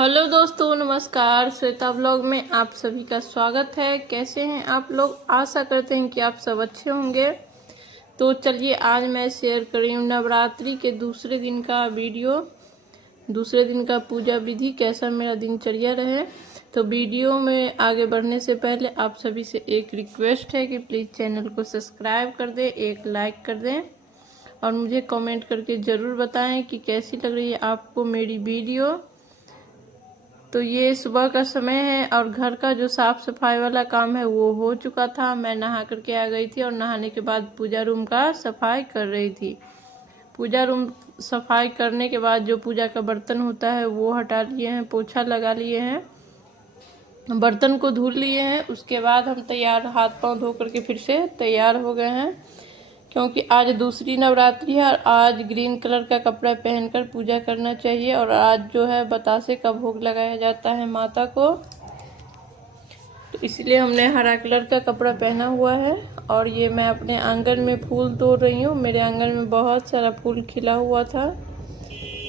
Hello दोस्तों, नमस्कार। Shweta blog में आप सभी का स्वागत है। कैसे हैं आप लोग? आशा करते हैं कि आप सब अच्छे होंगे। तो चलिए, आज मैं शेयर कर रही हूँ नवरात्रि के दूसरे दिन का वीडियो, दूसरे दिन का पूजा विधि, कैसा मेरा दिनचर्या रहे। तो वीडियो में आगे बढ़ने से पहले आप सभी से एक रिक्वेस्ट है कि प्लीज़ चैनल को सब्सक्राइब कर दें, एक लाइक कर दें और मुझे कमेंट करके ज़रूर बताएं कि कैसी लग रही है आपको मेरी वीडियो। तो ये सुबह का समय है और घर का जो साफ़ सफाई वाला काम है वो हो चुका था। मैं नहा करके आ गई थी और नहाने के बाद पूजा रूम का सफाई कर रही थी। पूजा रूम सफाई करने के बाद जो पूजा का बर्तन होता है वो हटा लिए हैं, पोछा लगा लिए हैं, बर्तन को धुल लिए हैं। उसके बाद हम तैयार, हाथ पांव धो करके फिर से तैयार हो गए हैं, क्योंकि आज दूसरी नवरात्रि है और आज ग्रीन कलर का कपड़ा पहनकर पूजा करना चाहिए। और आज जो है बतासे का भोग लगाया जाता है माता को, तो इसलिए हमने हरा कलर का कपड़ा पहना हुआ है। और ये मैं अपने आंगन में फूल तोड़ रही हूँ। मेरे आंगन में बहुत सारा फूल खिला हुआ था।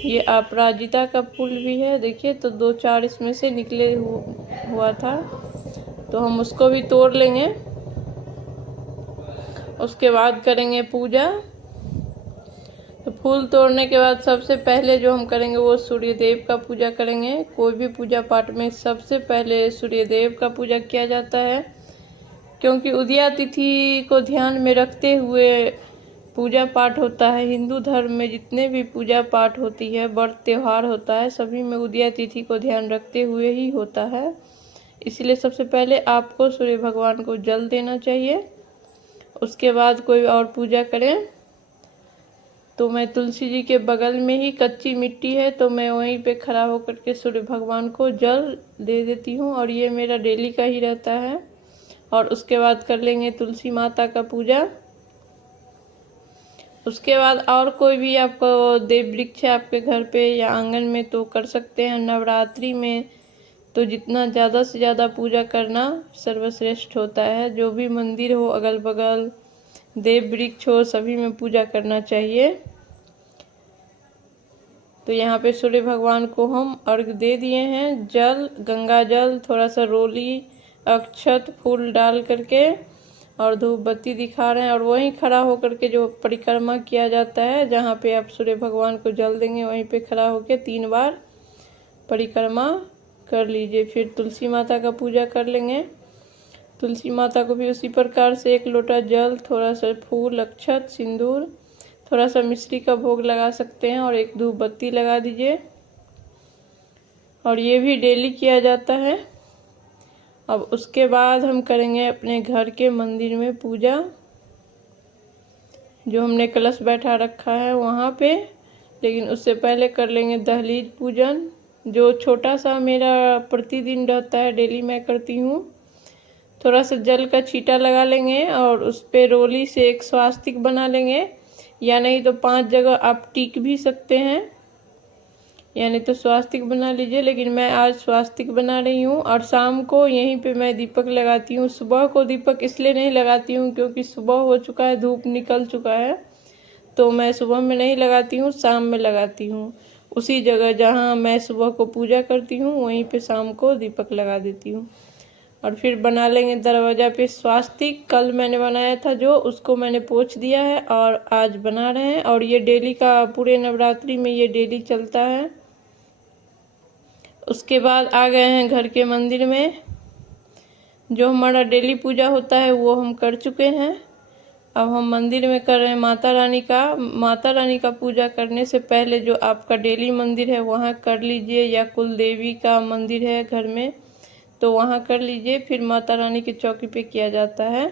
ये अपराजिता का फूल भी है, देखिए, तो 2-4 इसमें से निकले हुआ था, तो हम उसको भी तोड़ लेंगे। उसके बाद करेंगे पूजा। तो फूल तोड़ने के बाद सबसे पहले जो हम करेंगे वो सूर्यदेव का पूजा करेंगे। कोई भी पूजा पाठ में सबसे पहले सूर्यदेव का पूजा किया जाता है, क्योंकि उदया तिथि को ध्यान में रखते हुए पूजा पाठ होता है। हिंदू धर्म में जितने भी पूजा पाठ होती है, व्रत त्यौहार होता है, सभी में उदया तिथि को ध्यान रखते हुए ही होता है। इसलिए सबसे पहले आपको सूर्य भगवान को जल देना चाहिए, उसके बाद कोई और पूजा करें। तो मैं तुलसी जी के बगल में ही कच्ची मिट्टी है, तो मैं वहीं पे खड़ा होकर के सूर्य भगवान को जल दे देती हूँ, और ये मेरा डेली का ही रहता है। और उसके बाद कर लेंगे तुलसी माता का पूजा। उसके बाद और कोई भी आपको देव वृक्ष है आपके घर पे या आंगन में तो कर सकते हैं। नवरात्रि में तो जितना ज़्यादा से ज़्यादा पूजा करना सर्वश्रेष्ठ होता है। जो भी मंदिर हो, अगल बगल देव वृक्ष हो, सभी में पूजा करना चाहिए। तो यहाँ पे सूर्य भगवान को हम अर्घ दे दिए हैं। जल, गंगा जल, थोड़ा सा रोली, अक्षत, फूल डाल करके और धूप बत्ती दिखा रहे हैं। और वहीं खड़ा होकर के जो परिक्रमा किया जाता है, जहाँ पे आप सूर्य भगवान को जल देंगे, वहीं पे खड़ा होकर 3 बार परिक्रमा कर लीजिए। फिर तुलसी माता का पूजा कर लेंगे। तुलसी माता को भी उसी प्रकार से 1 लोटा जल, थोड़ा सा फूल, अक्षत, सिंदूर, थोड़ा सा मिश्री का भोग लगा सकते हैं और 1 धूप बत्ती लगा दीजिए। और ये भी डेली किया जाता है। अब उसके बाद हम करेंगे अपने घर के मंदिर में पूजा, जो हमने कलश बैठा रखा है वहाँ पे। लेकिन उससे पहले कर लेंगे दहलीज पूजन, जो छोटा सा मेरा प्रतिदिन रहता है, डेली मैं करती हूँ। थोड़ा सा जल का छींटा लगा लेंगे और उस पर रोली से एक स्वास्तिक बना लेंगे, या नहीं तो 5 जगह आप टिक भी सकते हैं, यानी तो स्वास्तिक बना लीजिए। लेकिन मैं आज स्वास्तिक बना रही हूँ। और शाम को यहीं पे मैं दीपक लगाती हूँ। सुबह को दीपक इसलिए नहीं लगाती हूँ क्योंकि सुबह हो चुका है, धूप निकल चुका है, तो मैं सुबह में नहीं लगाती हूँ, शाम में लगाती हूँ। उसी जगह जहाँ मैं सुबह को पूजा करती हूँ वहीं पे शाम को दीपक लगा देती हूँ। और फिर बना लेंगे दरवाज़ा पे स्वास्तिक। कल मैंने बनाया था जो, उसको मैंने पोंछ दिया है और आज बना रहे हैं। और ये डेली का, पूरे नवरात्रि में ये डेली चलता है। उसके बाद आ गए हैं घर के मंदिर में। जो हमारा डेली पूजा होता है वो हम कर चुके हैं। अब हम मंदिर में कर रहे हैं माता रानी का। माता रानी का पूजा करने से पहले जो आपका डेली मंदिर है वहाँ कर लीजिए, या कुल देवी का मंदिर है घर में तो वहाँ कर लीजिए। फिर माता रानी की चौकी पे किया जाता है।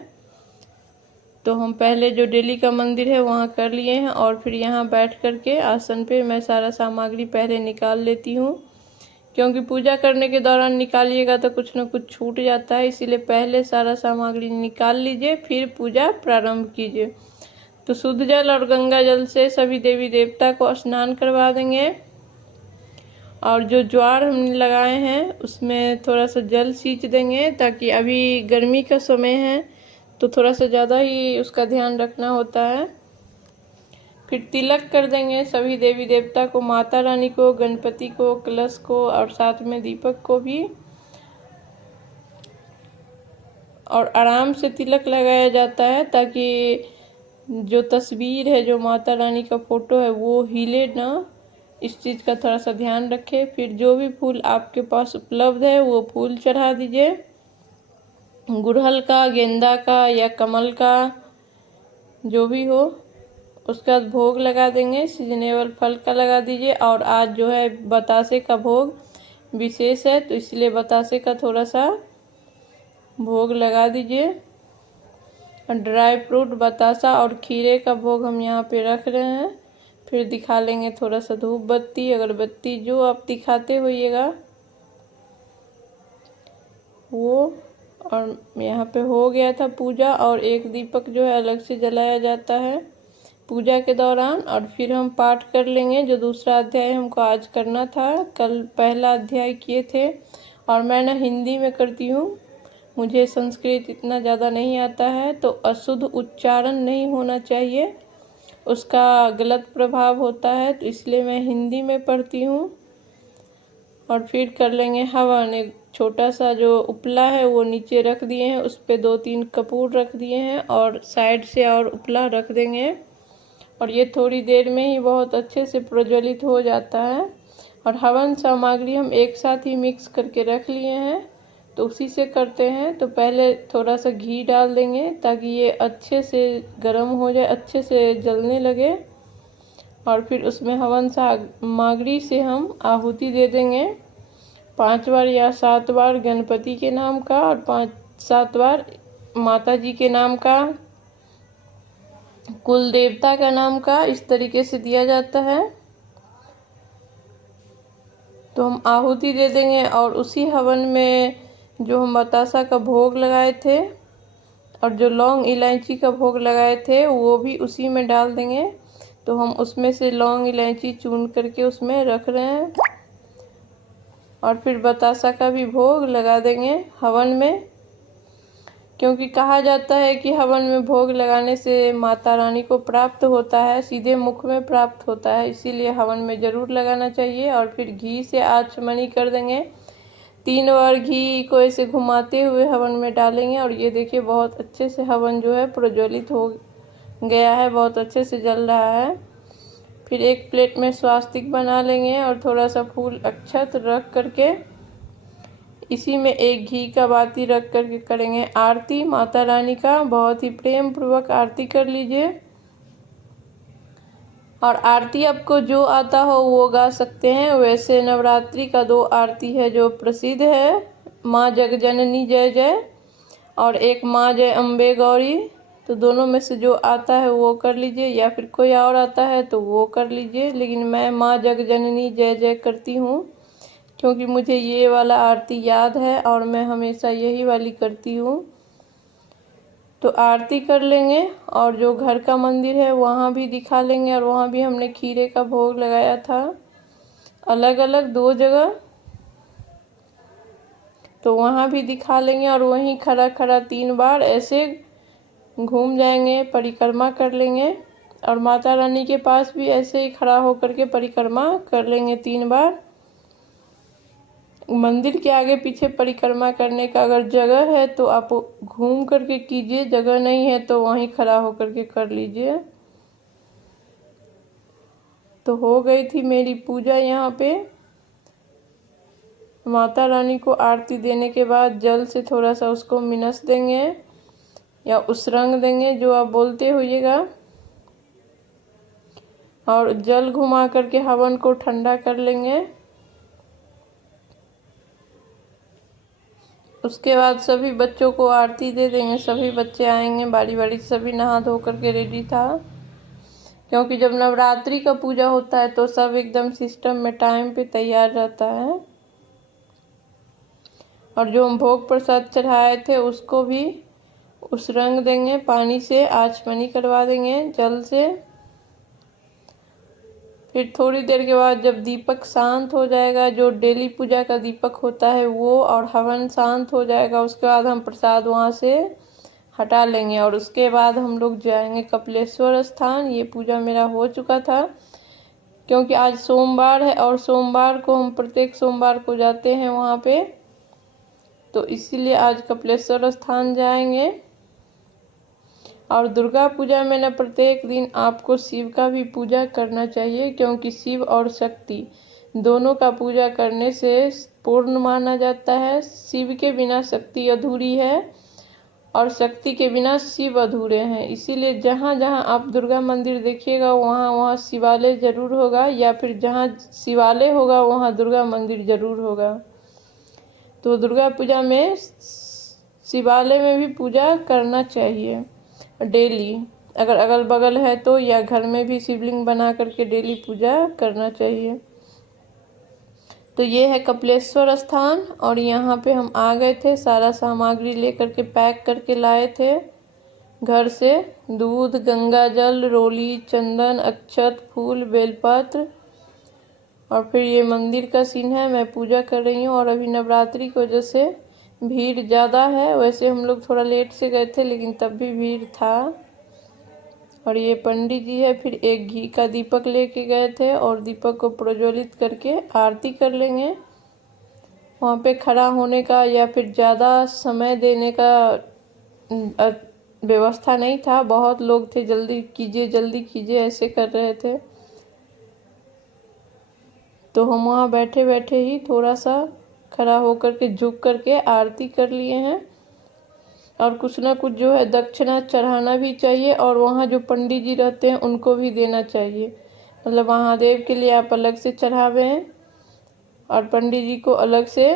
तो हम पहले जो डेली का मंदिर है वहाँ कर लिए हैं। और फिर यहाँ बैठ कर के आसन पे मैं सारा सामग्री पहले निकाल लेती हूँ, क्योंकि पूजा करने के दौरान निकालिएगा तो कुछ न कुछ छूट जाता है। इसीलिए पहले सारा सामग्री निकाल लीजिए, फिर पूजा प्रारंभ कीजिए। तो शुद्ध जल और गंगा जल से सभी देवी देवता को स्नान करवा देंगे। और जो ज्वार हमने लगाए हैं उसमें थोड़ा सा जल सींच देंगे, ताकि अभी गर्मी का समय है तो थोड़ा सा ज़्यादा ही उसका ध्यान रखना होता है। फिर तिलक कर देंगे सभी देवी देवता को, माता रानी को, गणपति को, कलश को और साथ में दीपक को भी। और आराम से तिलक लगाया जाता है ताकि जो तस्वीर है, जो माता रानी का फोटो है, वो हिले ना, इस चीज़ का थोड़ा सा ध्यान रखें। फिर जो भी फूल आपके पास उपलब्ध है वो फूल चढ़ा दीजिए, गुड़हल का, गेंदा का या कमल का, जो भी हो। उसके बाद भोग लगा देंगे, सीजनेबल फल का लगा दीजिए। और आज जो है बतासे का भोग विशेष है, तो इसलिए बतासे का थोड़ा सा भोग लगा दीजिए। ड्राई फ्रूट, बतासा और खीरे का भोग हम यहाँ पे रख रहे हैं। फिर दिखा लेंगे थोड़ा सा धूप बत्ती, अगरबत्ती, जो आप दिखाते होइएगा वो। और यहाँ पे हो गया था पूजा, और एक दीपक जो है अलग से जलाया जाता है पूजा के दौरान। और फिर हम पाठ कर लेंगे, जो दूसरा अध्याय हमको आज करना था। कल पहला अध्याय किए थे, और मैं ना हिंदी में करती हूँ, मुझे संस्कृत इतना ज़्यादा नहीं आता है, तो अशुद्ध उच्चारण नहीं होना चाहिए, उसका गलत प्रभाव होता है, तो इसलिए मैं हिंदी में पढ़ती हूँ। और फिर कर लेंगे हवन। एक छोटा सा जो उपला है वो नीचे रख दिए हैं, उस पर 2-3 कपूर रख दिए हैं, और साइड से और उपला रख देंगे। और ये थोड़ी देर में ही बहुत अच्छे से प्रज्वलित हो जाता है। और हवन सामग्री हम एक साथ ही मिक्स करके रख लिए हैं, तो उसी से करते हैं। तो पहले थोड़ा सा घी डाल देंगे ताकि ये अच्छे से गर्म हो जाए, अच्छे से जलने लगे। और फिर उसमें हवन सामग्री से हम आहुति दे देंगे 5 बार या 7 बार गणपति के नाम का, और 5-7 बार माता जी के नाम का, कुल देवता का नाम का, इस तरीके से दिया जाता है। तो हम आहुति दे देंगे, और उसी हवन में जो हम बतासा का भोग लगाए थे और जो लौंग इलायची का भोग लगाए थे वो भी उसी में डाल देंगे। तो हम उसमें से लौंग इलायची चून करके उसमें रख रहे हैं। और फिर बतासा का भी भोग लगा देंगे हवन में, क्योंकि कहा जाता है कि हवन में भोग लगाने से माता रानी को प्राप्त होता है, सीधे मुख में प्राप्त होता है, इसीलिए हवन में ज़रूर लगाना चाहिए। और फिर घी से आचमनी कर देंगे, 3 बार घी को ऐसे घुमाते हुए हवन में डालेंगे। और ये देखिए बहुत अच्छे से हवन जो है प्रज्वलित हो गया है, बहुत अच्छे से जल रहा है। फिर एक प्लेट में स्वास्तिक बना लेंगे, और थोड़ा सा फूल अक्षत रख करके इसी में एक घी का बाती रख करके करेंगे आरती माता रानी का। बहुत ही प्रेम पूर्वक आरती कर लीजिए। और आरती आपको जो आता हो वो गा सकते हैं। वैसे नवरात्रि का 2 आरती है जो प्रसिद्ध है, माँ जगजननी जय जय और एक माँ जय अम्बे गौरी। तो दोनों में से जो आता है वो कर लीजिए, या फिर कोई और आता है तो वो कर लीजिए। लेकिन मैं माँ जगजननी जय जय करती हूँ, क्योंकि मुझे ये वाला आरती याद है और मैं हमेशा यही वाली करती हूँ। तो आरती कर लेंगे, और जो घर का मंदिर है वहाँ भी दिखा लेंगे। और वहाँ भी हमने खीरे का भोग लगाया था, अलग अलग 2 जगह, तो वहाँ भी दिखा लेंगे। और वहीं खड़ा खड़ा 3 बार ऐसे घूम जाएंगे, परिक्रमा कर लेंगे। और माता रानी के पास भी ऐसे ही खड़ा होकर के परिक्रमा कर लेंगे 3 बार। मंदिर के आगे पीछे परिक्रमा करने का अगर जगह है तो आप घूम करके कीजिए, जगह नहीं है तो वहीं खड़ा होकर के कर लीजिए। तो हो गई थी मेरी पूजा। यहाँ पे माता रानी को आरती देने के बाद जल से थोड़ा सा उसको मिनस देंगे या उसरंग देंगे, जो आप बोलते होइएगा। और जल घुमा करके हवन को ठंडा कर लेंगे। उसके बाद सभी बच्चों को आरती दे देंगे। सभी बच्चे आएंगे बारी बारी, सभी नहा धो करके रेडी था, क्योंकि जब नवरात्रि का पूजा होता है तो सब एकदम सिस्टम में टाइम पे तैयार रहता है। और जो हम भोग प्रसाद चढ़ाए थे उसको भी उस रंग देंगे, पानी से आचमनी करवा देंगे जल से। फिर थोड़ी देर के बाद जब दीपक शांत हो जाएगा, जो डेली पूजा का दीपक होता है वो, और हवन शांत हो जाएगा, उसके बाद हम प्रसाद वहाँ से हटा लेंगे और उसके बाद हम लोग जाएंगे कपिलेश्वर स्थान। ये पूजा मेरा हो चुका था, क्योंकि आज सोमवार है और सोमवार को हम प्रत्येक सोमवार को जाते हैं वहाँ पे, तो इसीलिए आज कपिलेश्वर स्थान जाएंगे। और दुर्गा पूजा में न प्रत्येक दिन आपको शिव का भी पूजा करना चाहिए, क्योंकि शिव और शक्ति दोनों का पूजा करने से पूर्ण माना जाता है। शिव के बिना शक्ति अधूरी है और शक्ति के बिना शिव अधूरे हैं। इसीलिए जहाँ जहाँ आप दुर्गा मंदिर देखिएगा वहाँ वहाँ शिवालय जरूर होगा, या फिर जहाँ शिवालय होगा वहाँ दुर्गा मंदिर जरूर होगा। तो दुर्गा पूजा में शिवालय में भी पूजा करना चाहिए डेली, अगर अगल बगल है तो, या घर में भी शिवलिंग बना करके डेली पूजा करना चाहिए। तो ये है कपिलेश्वर स्थान और यहाँ पे हम आ गए थे, सारा सामग्री लेकर के पैक करके लाए थे घर से। दूध, गंगा जल, रोली, चंदन, अक्षत, फूल, बेलपत्र। और फिर ये मंदिर का सीन है, मैं पूजा कर रही हूँ। और अभी नवरात्रि की वजह से भीड़ ज़्यादा है, वैसे हम लोग थोड़ा लेट से गए थे लेकिन तब भी भीड़ था। और ये पंडित जी है, फिर एक घी का दीपक लेके गए थे और दीपक को प्रज्वलित करके आरती कर लेंगे। वहाँ पे खड़ा होने का या फिर ज़्यादा समय देने का व्यवस्था नहीं था, बहुत लोग थे, जल्दी कीजिए ऐसे कर रहे थे। तो हम वहाँ बैठे बैठे ही थोड़ा सा खड़ा होकर के झुक करके आरती कर लिए हैं। और कुछ ना कुछ जो है दक्षिणा चढ़ाना भी चाहिए, और वहाँ जो पंडित जी रहते हैं उनको भी देना चाहिए। मतलब महादेव के लिए आप अलग से चढ़ावें और पंडित जी को अलग से।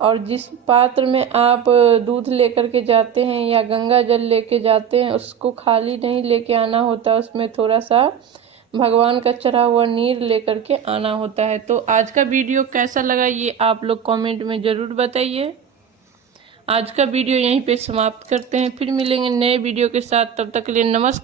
और जिस पात्र में आप दूध लेकर के जाते हैं या गंगा जल लेके जाते हैं उसको खाली नहीं लेके आना होता, उसमें थोड़ा सा भगवान का चढ़ा हुआ नीर लेकर के आना होता है। तो आज का वीडियो कैसा लगा ये आप लोग कमेंट में ज़रूर बताइए। आज का वीडियो यहीं पे समाप्त करते हैं, फिर मिलेंगे नए वीडियो के साथ, तब तक के लिए नमस्कार।